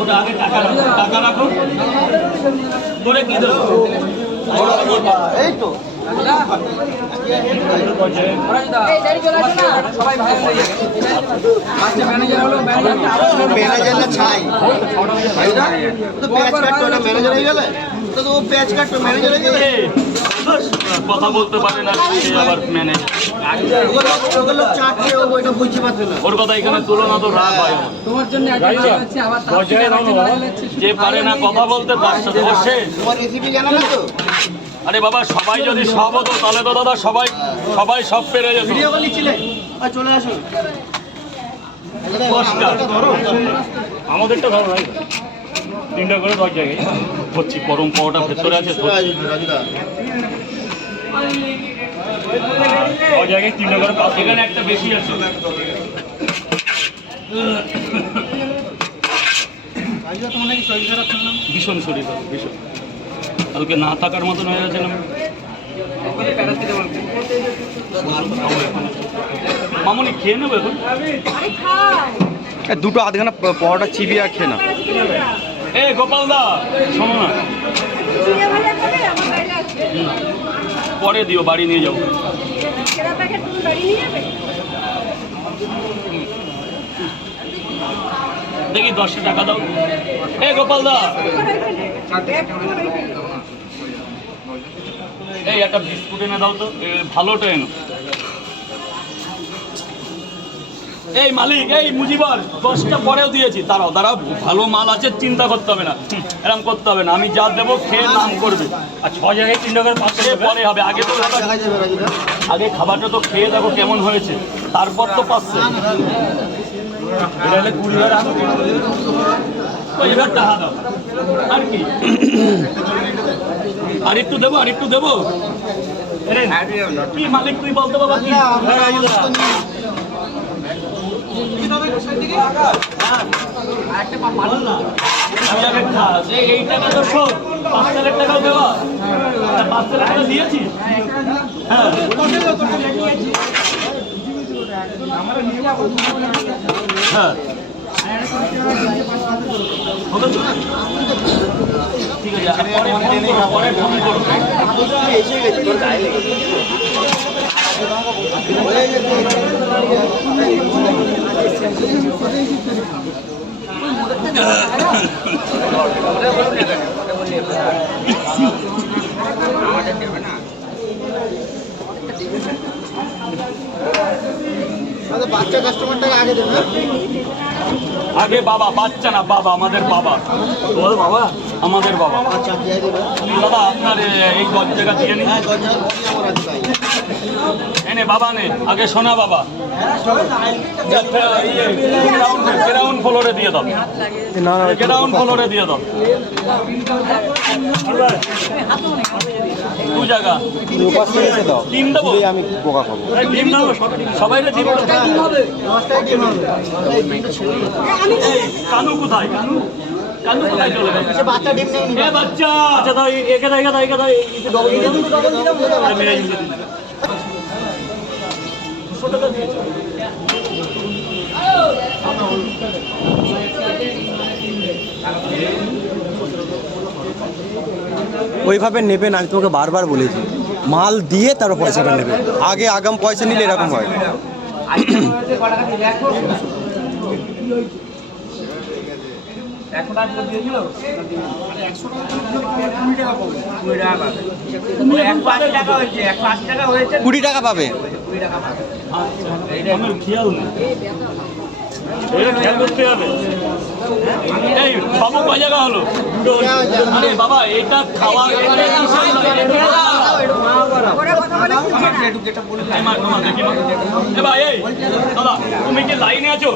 ওটা আগে টাকা রাখো করে কি দেবো এই তো ম্যানেজার ছাই তো পেঁয়াজ কাটতো না ম্যানেজার হয়ে গেলে তো ও পেঁয়াজ কাটতো ম্যানেজার হয়ে গেলে কথা বলতে পারে না আবার ম্যানেজার ওর কথা এখানে তুলনা তো রাগ হয় তোমার জন্য যে পারে না কথা বলতে তার সাথে বসে তোমার রেসিপি জানো না তো আরে বাবা সবাই যদি সব হতো তাহলে তো দাদা সবাই সব পেরে যেত ভিডিও কল নিচ্ছিলে আর চলে আসুন আমাদেরটা ধরো ভাই 3টা করে 10 জায়গায় হচ্ছে গরম পাওয়াটা ভেতরে আছে জায়গায় 3টা করে এখানে একটা বেশি আছে ভীষণ শরীর ভীষণ কালকে না থাকার মতন হয়ে গেছে না মামনি খেয়ে নেবো এখন দুটো আধখানা পরোটা চিবিয়ে আর খেয়ে না এ গোপাল দা শোনো না পরে দিও বাড়ি নিয়ে যাবো দেখি 10 টাকা দাও এ গোপাল দা এই একটা বিস্কুট এনে দাও তো ভালোটা এনো এই মালিক এই মুজিবার 10টা পরেও দিয়েছি দাঁড়াও ভালো মাল আছে চিন্তা করতে হবে না এরকম করতে হবে না আমি যা দেবো খেয়ে নাম করবে আর 6 জায়গায় 3 টাকার পাশে পরে হবে আগে খাবারটা তো খেয়ে দেখো কেমন হয়েছে তারপর তো পাচ্ছে এটা 20 টাকা দাও আর কি আর একটু দেবো কি মালিক তুই বলতে বাবা কি এই টাকা তো শোধ 5,000 টাকাও দেওয়া 5,000 টাকা দিয়েছি হ্যাঁ ঠিক আছে পরে ফোন করবো এসে গেছে বাচ্চা কাস্টমারটাকে আগে দেবে আগে বাবা বাচ্চা না বাবা আমাদের বাবা তোমাদের বাবা আমাদের বাবা আচ্ছা দিয়ে দেবে দাদা আপনার এই 10 টাকা দিয়ে নিন এনে বাবা নে আগে সোনা বাবা গ্রাউন্ড ফ্লোরে দিয়ে দাও গ্রাউন্ড ফ্লোরে দিয়ে দাও 2 জায়গা ডিম দেবো আমি বোকা খাবো ডিম দেবো সবাই ডিম কানু কোথায় কানু কোথায় চলে গেছে বাচ্চা ডিম নেই বাচ্চা আচ্ছা দাও একে দাও ওইভাবে নেবে না আমি তোমাকে বারবার বলেছি মাল দিয়ে তারপর পয়সাটা নেবে আগে আগাম পয়সা নিলে এরকম হয় এখন আর দিয়েছিল 20 টাকা পাবে আমার খেয়াল নেই এটা খেয়াল করতে হবে এই বাবু কয় জায়গা হলো আরে বাবা এটা খাওয়া ভাই এই দাদা তুমি কি লাইনে আছো